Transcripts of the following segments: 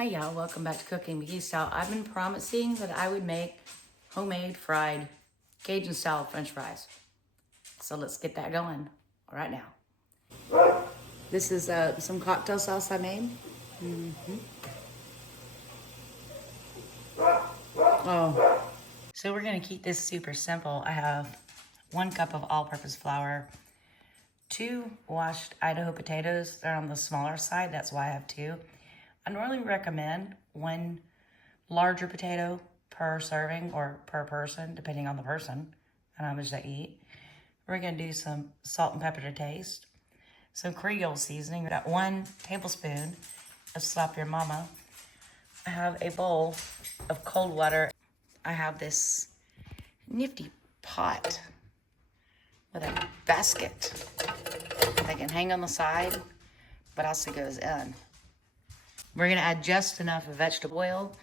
Hi y'all, welcome back to Cooking McGee Style. I've been promising that I would make homemade fried Cajun style French fries. So let's get that going right now. This is some cocktail sauce I made. Oh, so we're gonna keep this super simple. I have 1 cup of all-purpose flour, 2 washed Idaho potatoes. They're on the smaller side, that's why I have 2. I normally recommend 1 larger potato per serving or per person, depending on the person and how much they eat. We're gonna do some salt and pepper to taste, some Creole seasoning. We got 1 tablespoon of Slap Your Mama. I have a bowl of cold water. I have this nifty pot with a basket that can hang on the side, but also goes in. We're gonna add just enough vegetable oil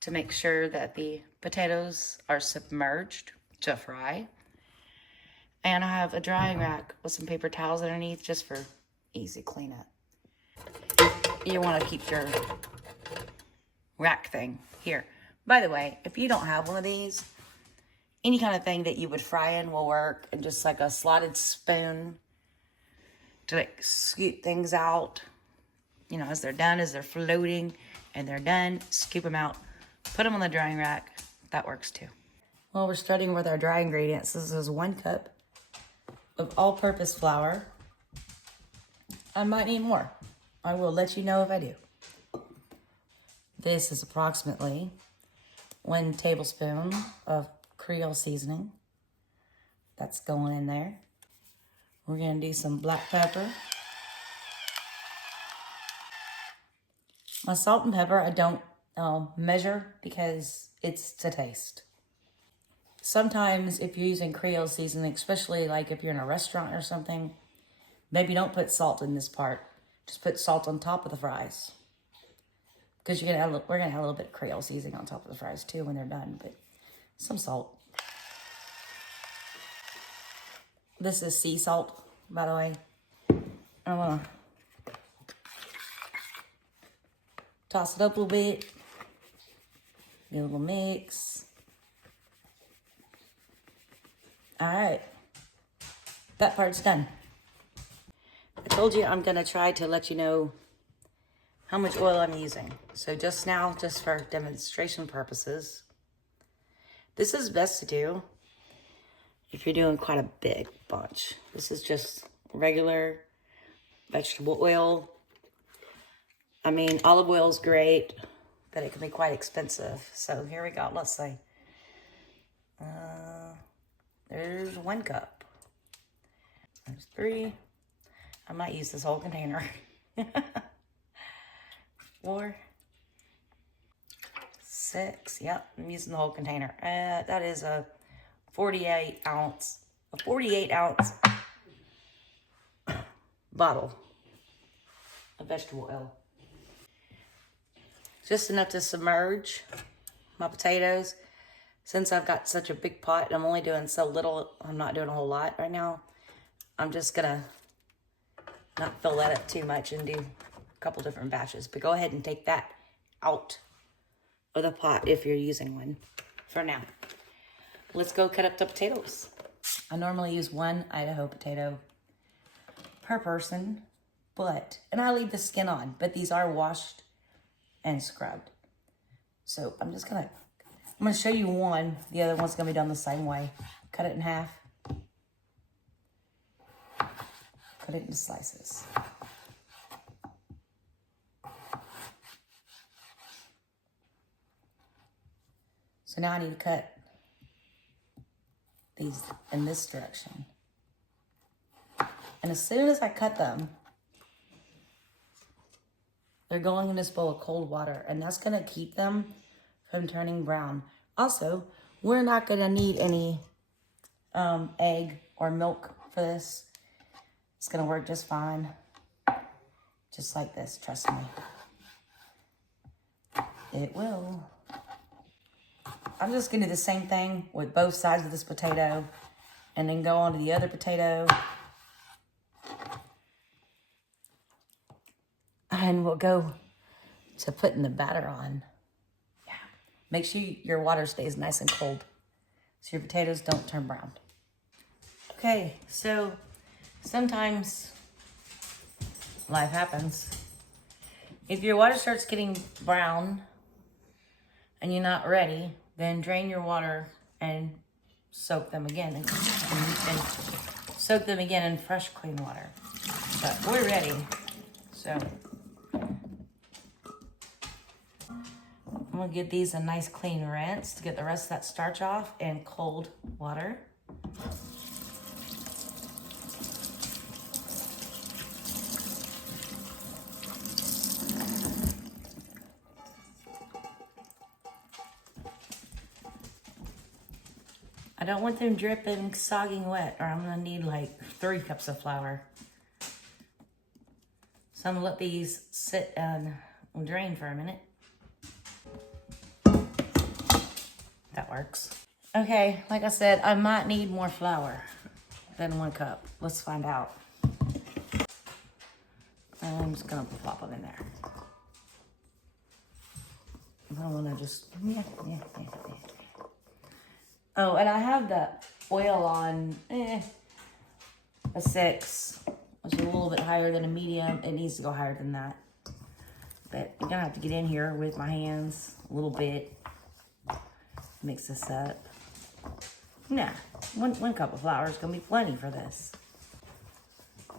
to make sure that the potatoes are submerged to fry. And I have a drying rack with some paper towels underneath just for easy cleanup. You wanna keep your rack thing here. By the way, if you don't have one of these, any kind of thing that you would fry in will work, and just like a slotted spoon to like scoop things out. You know, as they're done, as they're floating and they're done, scoop them out, put them on the drying rack. That works too. Well, we're starting with our dry ingredients. This is 1 cup of all-purpose flour. I might need more. I will let you know if I do. This is approximately 1 tablespoon of Creole seasoning. That's going in there. We're gonna do some black pepper. My salt and pepper, I don't measure because it's to taste. Sometimes if you're using Creole seasoning, especially like if you're in a restaurant or something, maybe don't put salt in this part. Just put salt on top of the fries. Because we're gonna have a little bit of Creole seasoning on top of the fries too when they're done, but some salt. This is sea salt, by the way. I wanna toss it up a little bit. Get a little mix. All right, that part's done. I told you I'm gonna try to let you know how much oil I'm using. So just now, just for demonstration purposes, this is best to do if you're doing quite a big bunch. This is just regular vegetable oil. I mean, olive oil is great, but it can be quite expensive. So here we go. Let's say there's 1 cup. There's 3. I might use this whole container. 4, 6. Yep, I'm using the whole container. That is a 48 ounce bottle of vegetable oil. Just enough to submerge my potatoes. Since I've got such a big pot, I'm only doing so little. I'm not doing a whole lot right now. I'm just gonna not fill that up too much and do a couple different batches. But go ahead and take that out of the pot if you're using one for now. Let's go cut up the potatoes. I normally use 1 Idaho potato per person, and I leave the skin on, but these are washed and scrubbed. So I'm gonna show you one. The other one's gonna be done the same way. Cut it in half. Cut it into slices. So now I need to cut these in this direction. And as soon as I cut them, they're going in this bowl of cold water, and that's gonna keep them from turning brown. Also, we're not gonna need any egg or milk for this. It's gonna work just fine. Just like this, trust me. It will. I'm just gonna do the same thing with both sides of this potato and then go on to the other potato. And we'll go to putting the batter on. Yeah. Make sure your water stays nice and cold so your potatoes don't turn brown. Okay, so sometimes life happens. If your water starts getting brown and you're not ready, then drain your water and soak them again and soak them again in fresh, clean water. But we're ready. So I'm gonna give these a nice clean rinse to get the rest of that starch off in cold water. I don't want them dripping, sogging wet, or I'm gonna need like 3 cups of flour. So I'm gonna let these sit and drain for a minute. That works. Okay, like I said, I might need more flour than 1 cup. Let's find out. I'm just gonna plop them in there. I don't wanna just, yeah. Oh, and I have the oil on a 6, which is a little bit higher than a medium. It needs to go higher than that. But I'm gonna have to get in here with my hands a little bit. Mix this up. Nah, one cup of flour is gonna be plenty for this.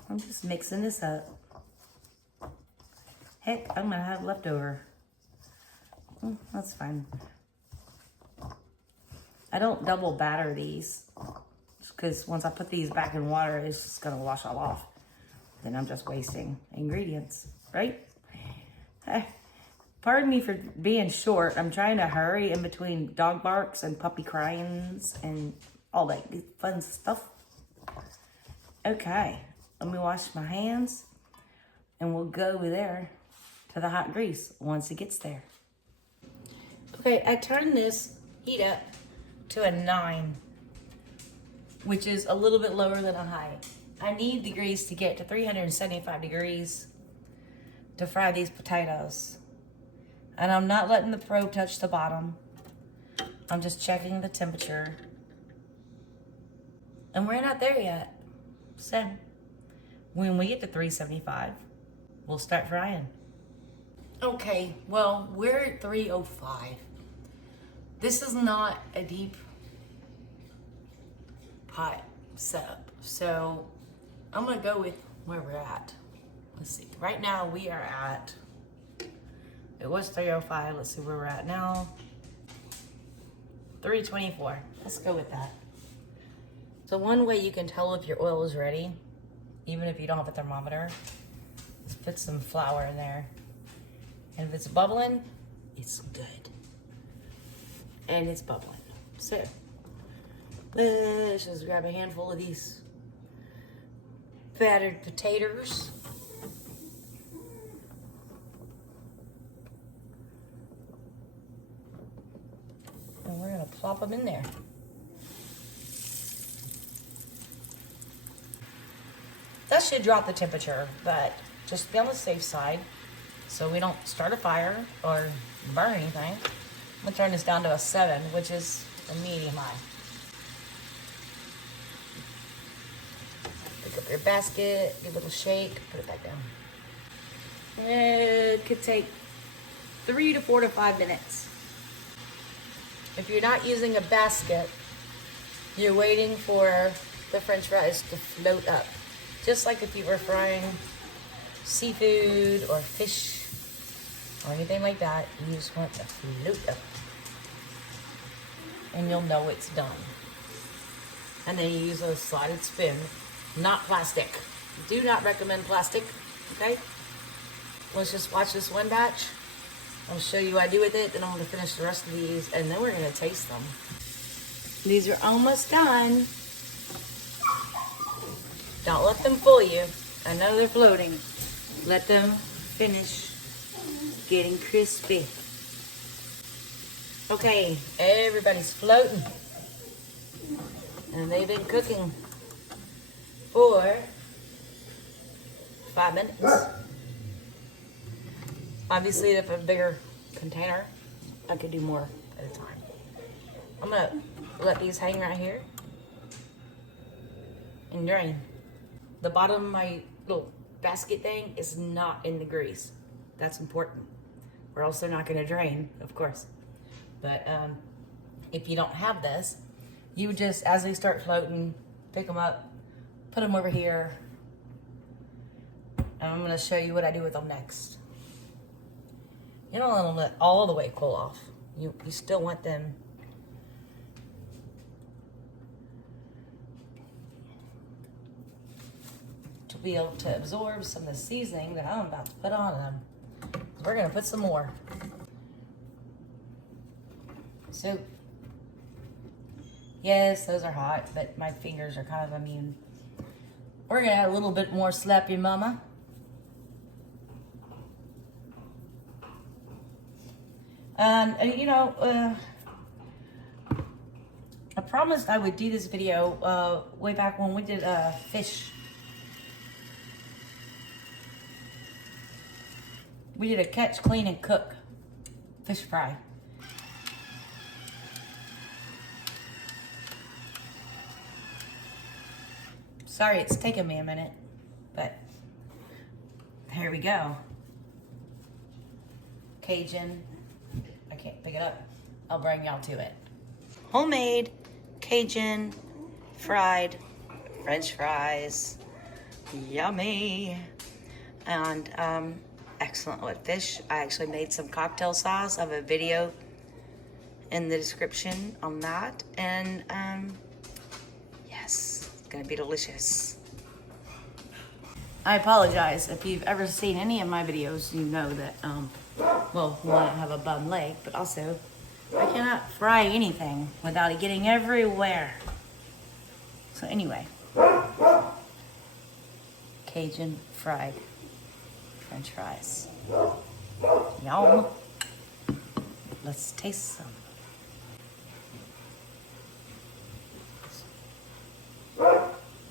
I'm just mixing this up. Heck, I'm gonna have leftover. That's fine. I don't double batter these because once I put these back in water, it's just gonna wash all off. Then I'm just wasting ingredients, right? Pardon me for being short. I'm trying to hurry in between dog barks and puppy cryings and all that fun stuff. Okay, let me wash my hands and we'll go over there to the hot grease once it gets there. Okay, I turned this heat up to a 9, which is a little bit lower than a high. I need the grease to get to 375 degrees to fry these potatoes. And I'm not letting the probe touch the bottom. I'm just checking the temperature. And we're not there yet. So when we get to 375, we'll start frying. Okay, well, we're at 305. This is not a deep pot setup, so I'm gonna go with where we're at. Let's see, right now we are at, it was 305, let's see where we're at now. 324, let's go with that. So one way you can tell if your oil is ready, even if you don't have a thermometer, is put some flour in there. And if it's bubbling, it's good. And it's bubbling. So let's just grab a handful of these battered potatoes. And we're gonna plop them in there. That should drop the temperature, but just be on the safe side so we don't start a fire or burn anything. I'm gonna turn this down to a 7, which is a medium high. Pick up your basket, give it a little shake, put it back down. It could take 3 to 4 to 5 minutes. If you're not using a basket, you're waiting for the French fries to float up. Just like if you were frying seafood or fish or anything like that, you just want to float up. And you'll know it's done. And then you use a slotted spoon, not plastic. Do not recommend plastic, okay? Let's just watch this one batch. I'll show you what I do with it, then I'm gonna finish the rest of these, and then we're gonna taste them. These are almost done. Don't let them fool you. I know they're floating. Let them finish getting crispy. Okay, everybody's floating. And they've been cooking for 5 minutes. Obviously, if a bigger container, I could do more at a time. I'm gonna let these hang right here and drain. The bottom of my little basket thing is not in the grease. That's important. We're also not gonna drain, of course. But if you don't have this, you just, as they start floating, pick them up, put them over here, and I'm gonna show you what I do with them next. You don't let them let all the way cool off. You still want them to be able to absorb some of the seasoning that I'm about to put on them. We're gonna put some more. So, yes, those are hot, but my fingers are kind of immune. We're gonna add a little bit more slap your mama. And you know, I promised I would do this video way back when we did fish. We did a catch, clean, and cook fish fry. Sorry, it's taken me a minute, but here we go. Cajun. I can't pick it up. I'll bring y'all to it. Homemade Cajun fried French fries. Yummy. And excellent with fish. I actually made some cocktail sauce. I have a video in the description on that. And yes, it's gonna be delicious. I apologize if you've ever seen any of my videos. You know that well, one, I have a bum leg, but also I cannot fry anything without it getting everywhere. So anyway, Cajun fried French fries. Yum. Let's taste some.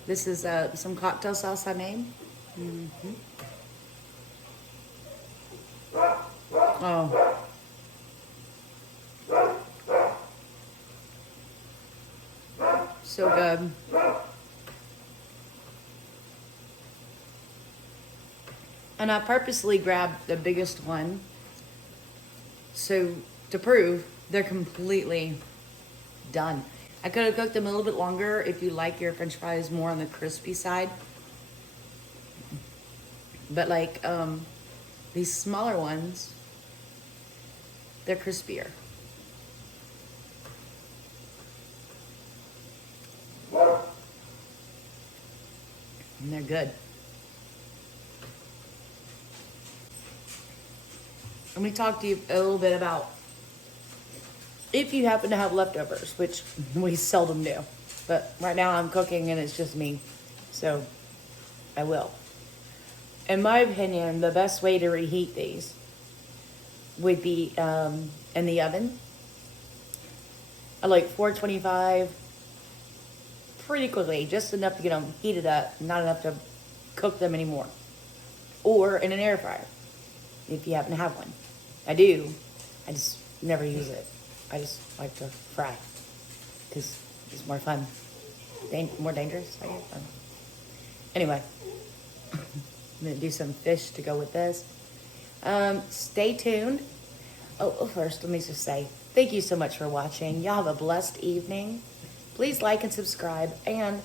This is some cocktail sauce I made. Mm-hmm. Oh. So good. And I purposely grabbed the biggest one so to prove they're completely done. I could have cooked them a little bit longer if you like your French fries more on the crispy side. But like these smaller ones, they're crispier. And they're good. Let me talk to you a little bit about if you happen to have leftovers, which we seldom do. But right now I'm cooking and it's just me, so I will. In my opinion, the best way to reheat these would be in the oven. I like 425 pretty quickly, just enough to get them heated up, not enough to cook them anymore. Or in an air fryer, if you happen to have one. I do, I just never use it. I just like to fry, because it's more fun. More dangerous, I guess. Anyway, I'm gonna do some fish to go with this. Stay tuned. Oh, first, let me just say, thank you so much for watching. Y'all have a blessed evening. Please like and subscribe, and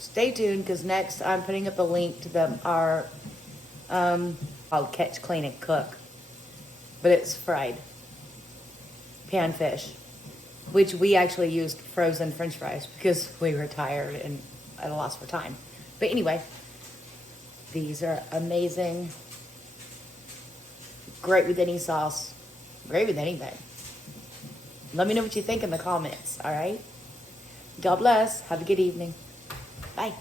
stay tuned, because next I'm putting up a link to our called Catch, Clean, and Cook. But it's fried pan fish, which we actually used frozen French fries because we were tired and at a loss for time. But anyway, these are amazing. Great with any sauce. Great with anything. Let me know what you think in the comments, all right? God bless. Have a good evening. Bye.